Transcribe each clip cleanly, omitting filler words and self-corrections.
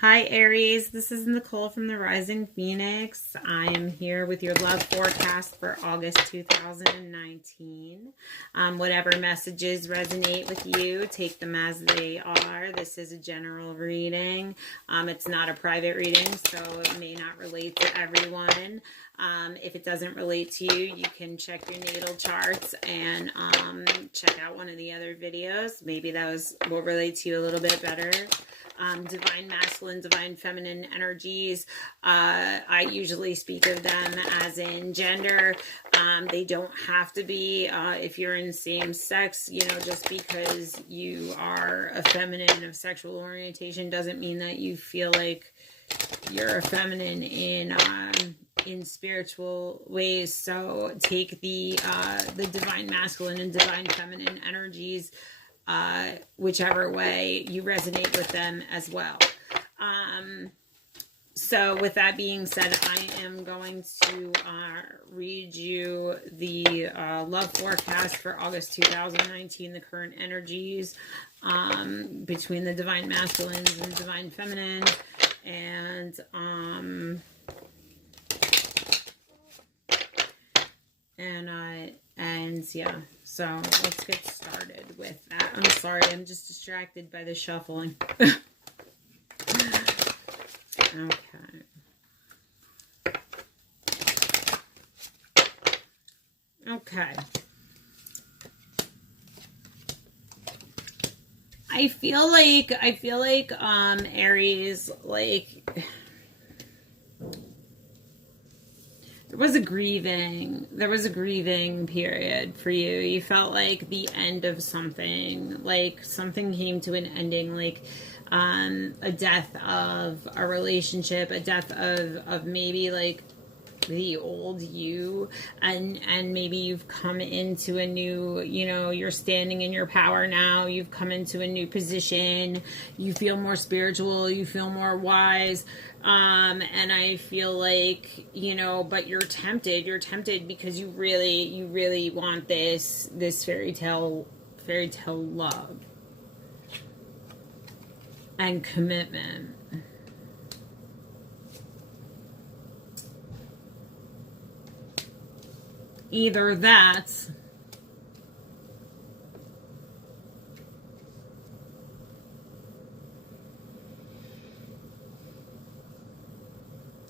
Hi, Aries. This is Nicole from the Rising Phoenix. I am here with your love forecast for August 2019. Whatever messages resonate with you, take them as they are. This is a general reading. It's not a private reading, so it may not relate to everyone. If it doesn't relate to you, you can check your natal charts and check out one of the other videos. Maybe those will relate to you a little bit better. Divine masculine, divine feminine energies. I usually speak of them as in gender. They don't have to be if you're in same sex, just because you are a feminine of sexual orientation doesn't mean that you feel like you're a feminine in spiritual ways. So take the divine masculine and divine feminine energies, whichever way you resonate with them as well. So with that being said, I am going to read you the love forecast for August 2019, the current energies between the divine masculines and divine feminine. And yeah, so let's get started with that. I'm sorry, I'm just distracted by the shuffling. Okay. Okay. I feel like Aries, like there was a grieving period for you. You felt like the end of something, like something came to an ending, like a death of a relationship, a death of maybe like the old you, and maybe you've come into a new, you're standing in your power now, you've come into a new position, you feel more spiritual, you feel more wise, and I feel like, but you're tempted because you really want this fairy tale love and commitment. Either that,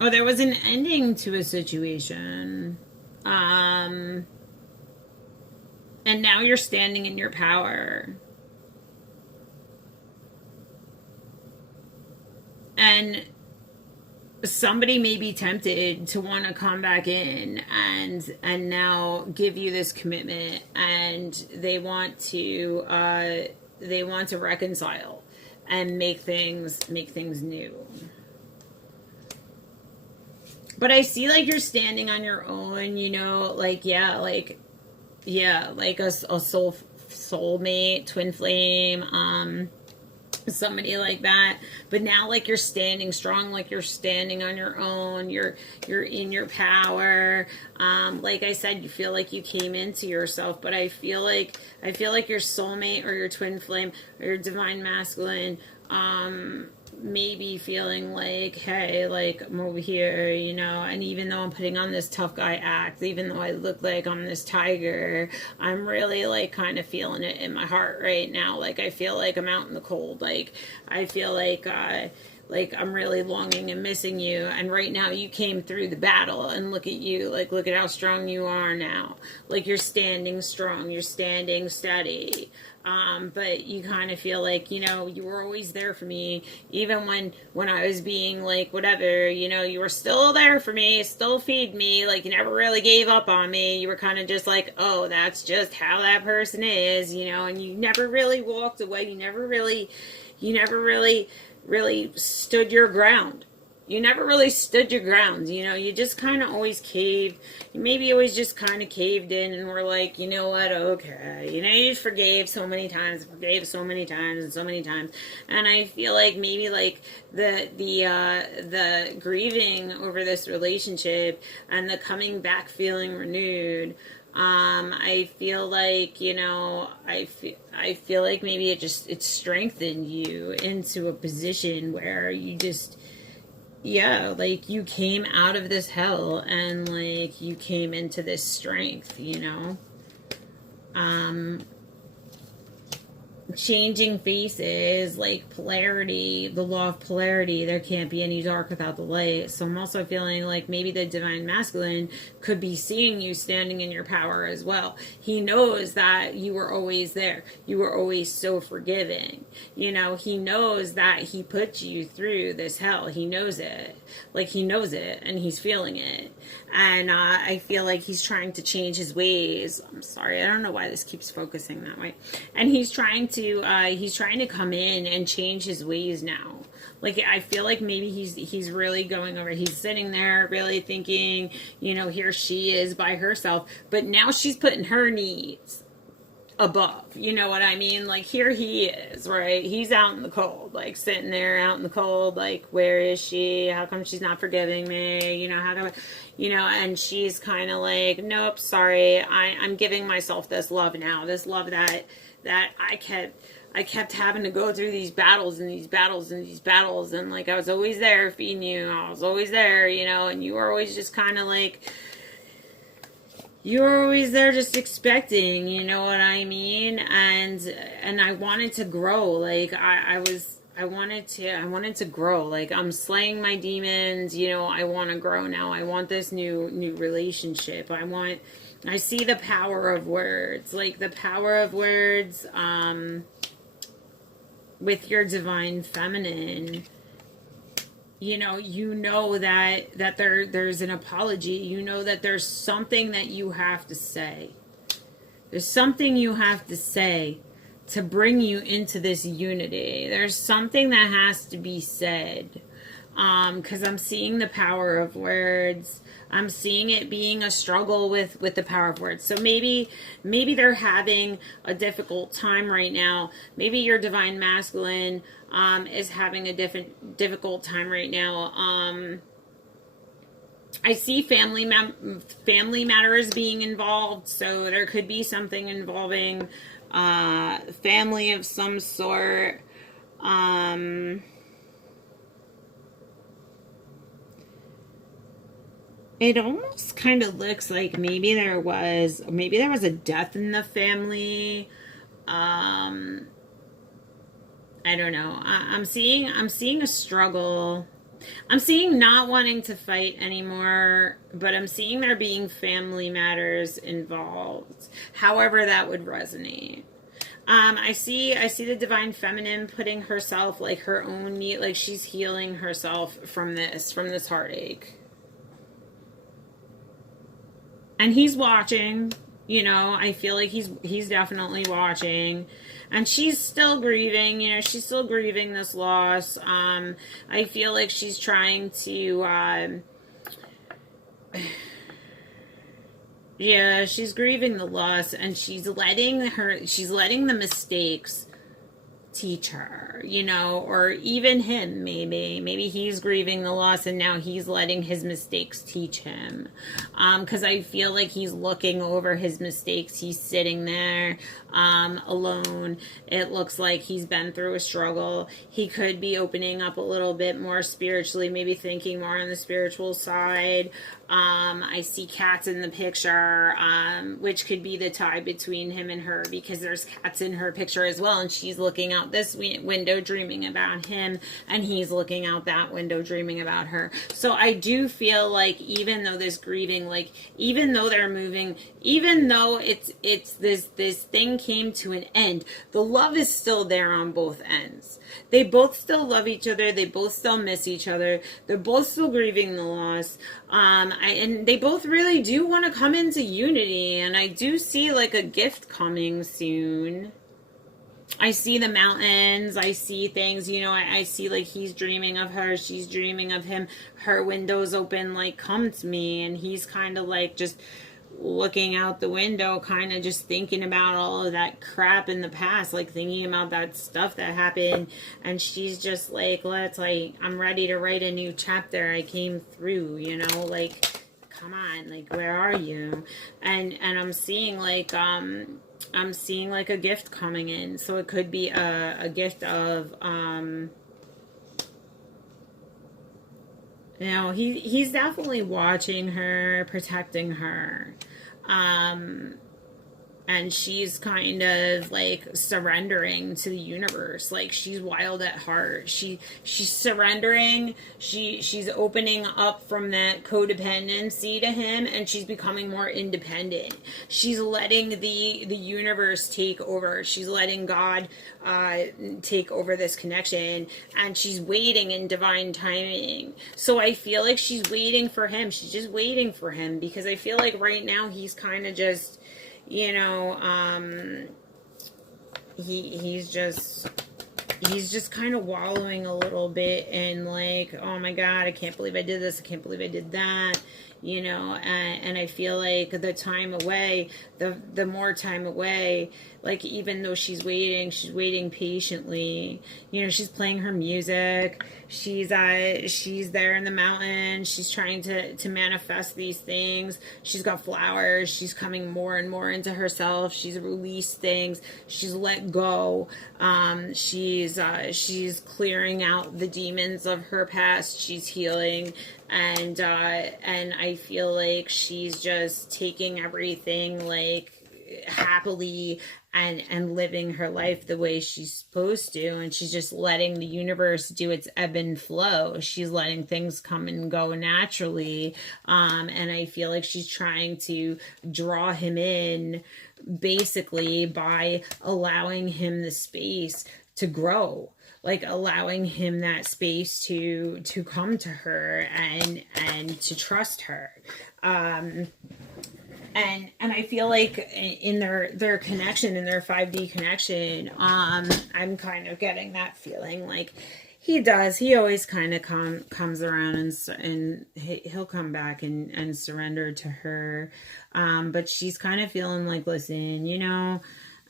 or there was an ending to a situation, and now you're standing in your power. And somebody may be tempted to want to come back in and now give you this commitment, and they want to reconcile and make things new. But I see like you're standing on your own, like a soulmate, twin flame, somebody like that. But now like you're standing strong, like you're standing on your own, you're in your power. Like I said, you feel like you came into yourself, but I feel like your soulmate or your twin flame or your divine masculine maybe feeling like, hey, like I'm over here, and even though I'm putting on this tough guy act, even though I look like I'm this tiger, I'm really like kind of feeling it in my heart right now. Like I feel like I'm out in the cold. Like I feel like I'm really longing and missing you. And right now you came through the battle, and look at you, like look at how strong you are now. Like you're standing strong, you're standing steady. But you kind of feel like, you were always there for me, even when I was being like, whatever, you were still there for me, still feed me, like you never really gave up on me. You were kind of just like, oh, that's just how that person is, and you never really walked away. You never really stood your ground. You never really stood your ground, you just kind of always caved. You maybe always just kind of caved in and were like, you know what, okay. You just forgave so many times and so many times. And I feel like maybe like the grieving over this relationship and the coming back feeling renewed I feel like, you know, I feel like maybe it strengthened you into a position where you just, yeah, like you came out of this hell and like you came into this strength, you know. Um, Changing faces, like polarity, the law of polarity, there can't be any dark without the light. So I'm also feeling like maybe the divine masculine could be seeing you standing in your power as well. He knows that you were always there. You were always so forgiving. You know, he knows that he put you through this hell. He knows it. Like he knows it and he's feeling it. And I feel like he's trying to change his ways. I'm sorry, I don't know why this keeps focusing that way. And he's trying to come in and change his ways now. Like I feel like maybe he's really going over. He's sitting there really thinking, you know, here she is by herself, but now she's putting her needs above, you know what I mean? Like here he is, right? He's out in the cold, like sitting there out in the cold, like where is she? How come she's not forgiving me? You know, how come, you know? And she's kind of like, nope, sorry, I'm giving myself this love now, this love that I kept having to go through these battles and these battles and these battles, and like I was always there feeding you, I was always there, you know, and you were always just kind of like, you were always there just expecting, you know what I mean? And I wanted to grow. Like I wanted to grow. Like I'm slaying my demons, you know, I want to grow now. I want this new relationship. I see the power of words. Like the power of words with your divine feminine. You know that there's an apology. You know that there's something that you have to say. There's something you have to say to bring you into this unity. There's something that has to be said. Because I'm seeing the power of words. I'm seeing it being a struggle with the power of words. So maybe they're having a difficult time right now. Maybe your divine masculine is having a difficult time right now. I see family matters being involved, so there could be something involving family of some sort. It almost kind of looks like maybe there was a death in the family. I don't know. I'm seeing a struggle. I'm seeing not wanting to fight anymore, but I'm seeing there being family matters involved. However that would resonate. I see the divine feminine putting herself, like her own need, like she's healing herself from this heartache. And he's watching, you know, I feel like he's definitely watching. And she's still grieving, you know, she's still grieving this loss. I feel like she's trying to, yeah, she's grieving the loss, and she's letting the mistakes teach her, you know, or even him, maybe he's grieving the loss and now he's letting his mistakes teach him, because I feel like he's looking over his mistakes. He's sitting there alone. It looks like he's been through a struggle. He could be opening up a little bit more spiritually, maybe thinking more on the spiritual side. I see cats in the picture, which could be the tie between him and her, because there's cats in her picture as well, and she's looking out this window dreaming about him, and he's looking out that window dreaming about her. So I do feel like even though this grieving, like even though they're moving, even though it's this thing came to an end, the love is still there on both ends. They both still love each other. They both still miss each other. They're both still grieving the loss. And they both really do want to come into unity. And I do see like a gift coming soon. I see the mountains. I see things, you know, I see like he's dreaming of her. She's dreaming of him. Her window's open, like, come to me. And he's kind of like just looking out the window, kind of just thinking about all of that crap in the past, like thinking about that stuff that happened. And she's just like, I'm ready to write a new chapter. I came through, you know, like come on, like, where are you? And I'm seeing like a gift coming in. So it could be a gift of, he's definitely watching her, protecting her. Um, and she's kind of like surrendering to the universe. Like, she's wild at heart. She's surrendering. She's opening up from that codependency to him, and she's becoming more independent. She's letting the universe take over. She's letting God take over this connection, and she's waiting in divine timing. So I feel like she's waiting for him. She's just waiting for him, because I feel like right now he's kind of just, you know, he's just kind of wallowing a little bit in, like, oh my God, I can't believe I did this, I can't believe I did that, you know. And I feel like the time away, the more time away, like, even though she's waiting patiently, you know, she's playing her music, she's there in the mountains, she's trying to manifest these things, she's got flowers, she's coming more and more into herself, she's released things, she's let go, she's clearing out the demons of her past, she's healing, and I feel like she's just taking everything, like, happily, and living her life the way she's supposed to, and she's just letting the universe do its ebb and flow. She's letting things come and go naturally, and I feel like she's trying to draw him in, basically, by allowing him the space to grow, like allowing him that space to come to her, and to trust her. And I feel like in their connection, in their 5D connection, I'm kind of getting that feeling, like, he always kind of comes around, and he'll come back and surrender to her, but she's kind of feeling like, listen, you know,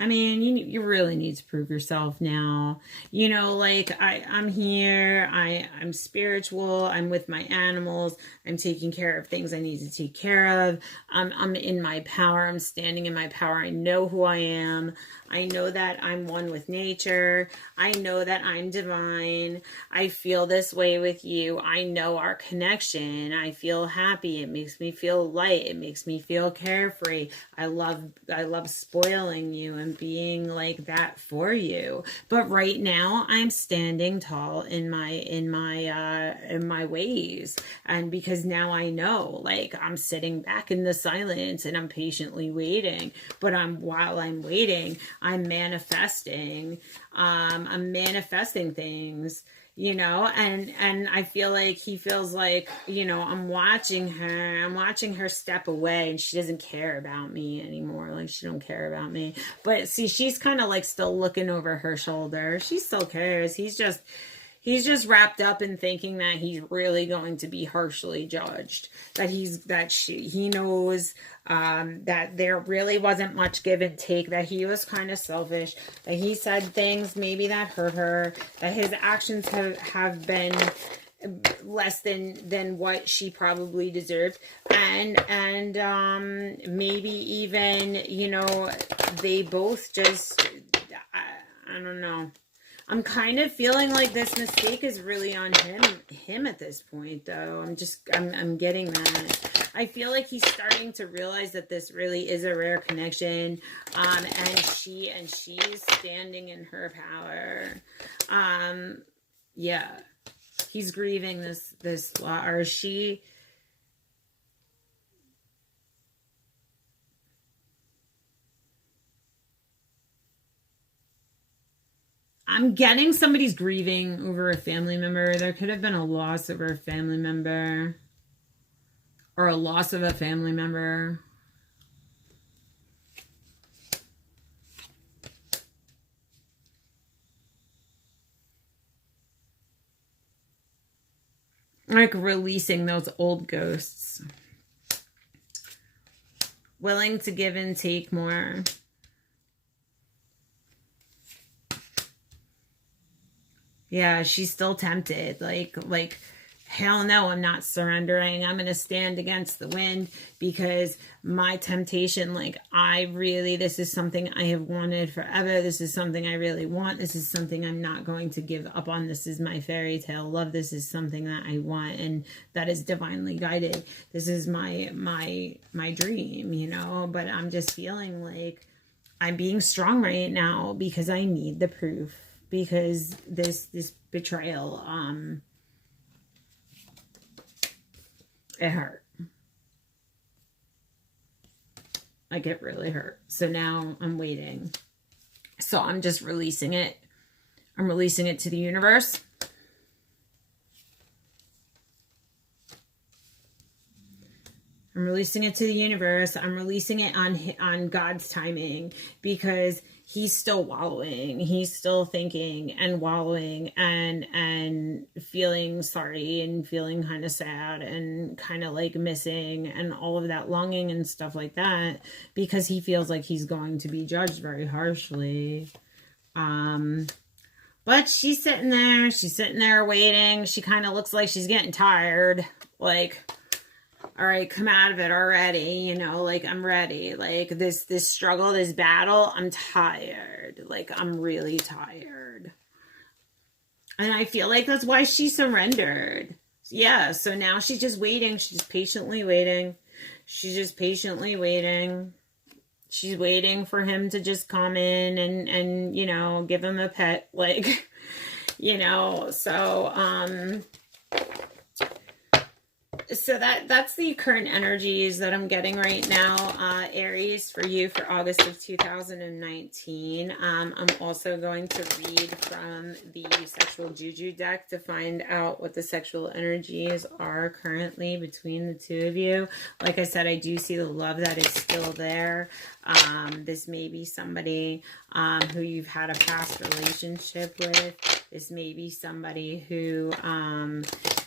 I mean, you really need to prove yourself now. You know, like, I'm here, I'm spiritual, I'm with my animals, I'm taking care of things I need to take care of. I'm in my power, I'm standing in my power. I know who I am. I know that I'm one with nature. I know that I'm divine. I feel this way with you. I know our connection. I feel happy. It makes me feel light. It makes me feel carefree. I love spoiling you and being like that for you. But right now I'm standing tall in my ways. And because now I know, like, I'm sitting back in the silence and I'm patiently waiting. But while I'm waiting, I'm manifesting things, you know, and I feel like he feels like, you know, I'm watching her step away, and she doesn't care about me anymore. Like, she don't care about me. But see, she's kind of like still looking over her shoulder. She still cares. He's just wrapped up in thinking that he's really going to be harshly judged. He knows that there really wasn't much give and take, that he was kind of selfish, that he said things maybe that hurt her, that his actions have been less than what she probably deserved, and maybe even, you know, they both just, I don't know. I'm kind of feeling like this mistake is really on him at this point, though. I'm getting that. I feel like he's starting to realize that this really is a rare connection, and she's standing in her power. Yeah, he's grieving this loss, or she. I'm getting somebody's grieving over a family member. There could have been a loss over a family member, or a loss of a family member. Like, releasing those old ghosts. Willing to give and take more. Yeah, she's still tempted. Like hell no, I'm not surrendering. I'm going to stand against the wind because my temptation, like this is something I have wanted forever. This is something I really want. This is something I'm not going to give up on. This is my fairy tale love. This is something that I want and that is divinely guided. This is my dream, you know, but I'm just feeling like I'm being strong right now because I need the proof, because this betrayal, it hurt. Like, it really hurt. So now I'm waiting. So I'm just releasing it. I'm releasing it to the universe. I'm releasing it to the universe. I'm releasing it on God's timing, because he's still wallowing. He's still thinking and wallowing and feeling sorry and feeling kind of sad and kind of like missing and all of that longing and stuff like that, because he feels like he's going to be judged very harshly. But she's sitting there waiting. She kind of looks like she's getting tired. Like, all right, come out of it already, you know, like, I'm ready. Like, this struggle, this battle, I'm tired. Like, I'm really tired. And I feel like that's why she surrendered. Yeah, so now she's just waiting. She's just patiently waiting. She's just patiently waiting. She's waiting for him to just come in and you know, give him a pet, like, you know, so that's the current energies that I'm getting right now, Aries, for you for August of 2019. I'm also going to read from the Sexual Juju deck to find out what the sexual energies are currently between the two of you. Like I said, I do see the love that is still there. This may be somebody who you've had a past relationship with. This may be somebody who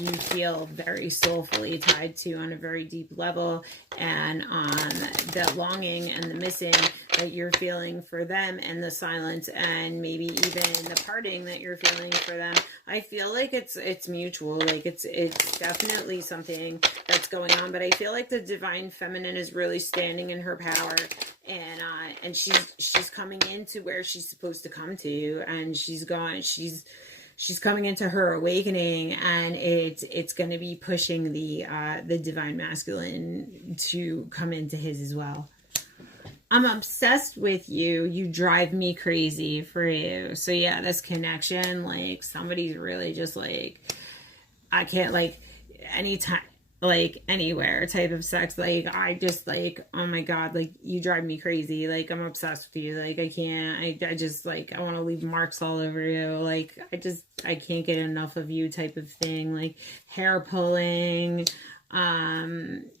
you feel very soulfully tied to on a very deep level, and the longing and the missing that you're feeling for them, and the silence, and maybe even the parting that you're feeling for them. I feel like it's mutual. Like, it's definitely something that's going on, but I feel like the divine feminine is really standing in her power, and she's coming into where she's supposed to come to, and she's coming into her awakening, and it's going to be pushing the divine masculine to come into his as well. I'm obsessed with you. You drive me crazy for you. So yeah, this connection, like, somebody's really just like, I can't, like, anytime, like, anywhere type of sex. Like, I just, like, oh my God, like, you drive me crazy. Like, I'm obsessed with you. Like, I can't, I just, like, I want to leave marks all over you. Like, I can't get enough of you type of thing. Like, hair pulling.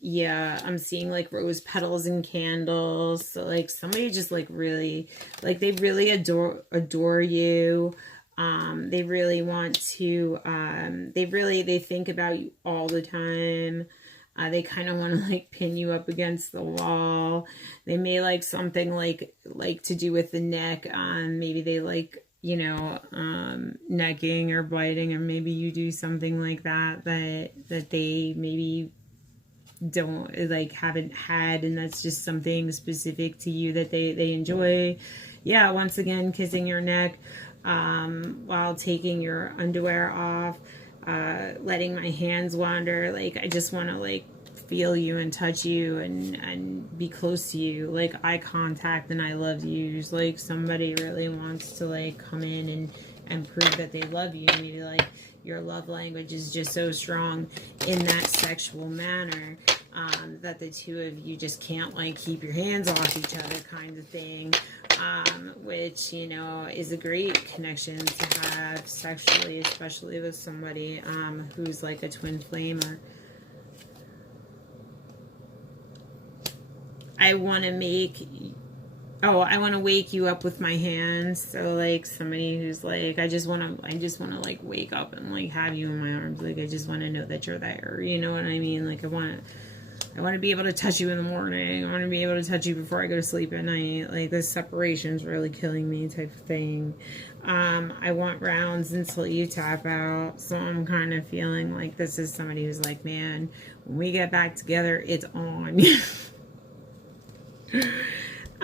Yeah, I'm seeing, like, rose petals and candles. So, like, somebody just, like, really, like, they really adore you. They really want to, they think about you all the time. They kind of want to, like, pin you up against the wall. They may like something like to do with the neck. Maybe they like, you know, necking or biting, or maybe you do something like that they maybe don't, like, haven't had, and that's just something specific to you that they enjoy. Yeah, once again, kissing your neck, while taking your underwear off, letting my hands wander. Like, I just want to, like, feel you and touch you and be close to you, like, eye contact, and I love you. It's like somebody really wants to, like, come in and prove that they love you. Maybe, like, your love language is just so strong in that sexual manner, that the two of you just can't, like, keep your hands off each other, kind of thing. Which, you know, is a great connection to have sexually, especially with somebody who's like a twin flamer. I want to wake you up with my hands. So, like, somebody who's like, I just want to like wake up and, like, have you in my arms. Like, I just want to know that you're there. You know what I mean? Like, I want to be able to touch you in the morning. I want to be able to touch you before I go to sleep at night. Like, this separation is really killing me type of thing. I want rounds until you tap out. So I'm kind of feeling like this is somebody who's like, man, when we get back together, it's on.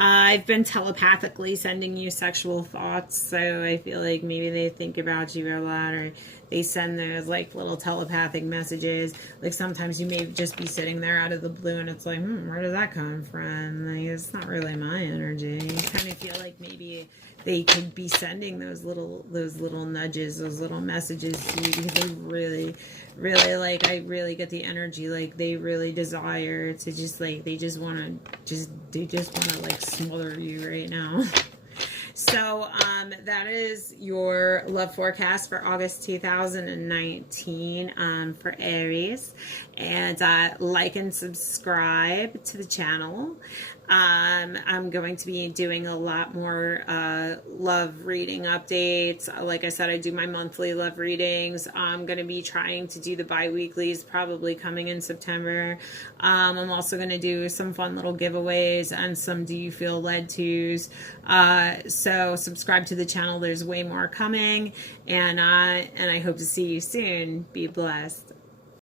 I've been telepathically sending you sexual thoughts, so I feel like maybe they think about you a lot, or they send those like little telepathic messages. Like, sometimes you may just be sitting there out of the blue and it's like, where did that come from? Like, it's not really my energy. I kind of feel like maybe they could be sending those little nudges, those little messages to you, because they really like, I really get the energy like they really desire to just like, they just want to like smother you right now. So that is your love forecast for August 2019 for Aries. And like and subscribe to the channel. I'm going to be doing a lot more love reading updates. Like I said, I do my monthly love readings. I'm going to be trying to do the bi-weeklies, probably coming in September. I'm also going to do some fun little giveaways and some Do You Feel Led To's. So subscribe to the channel. There's way more coming. And I hope to see you soon. Be blessed.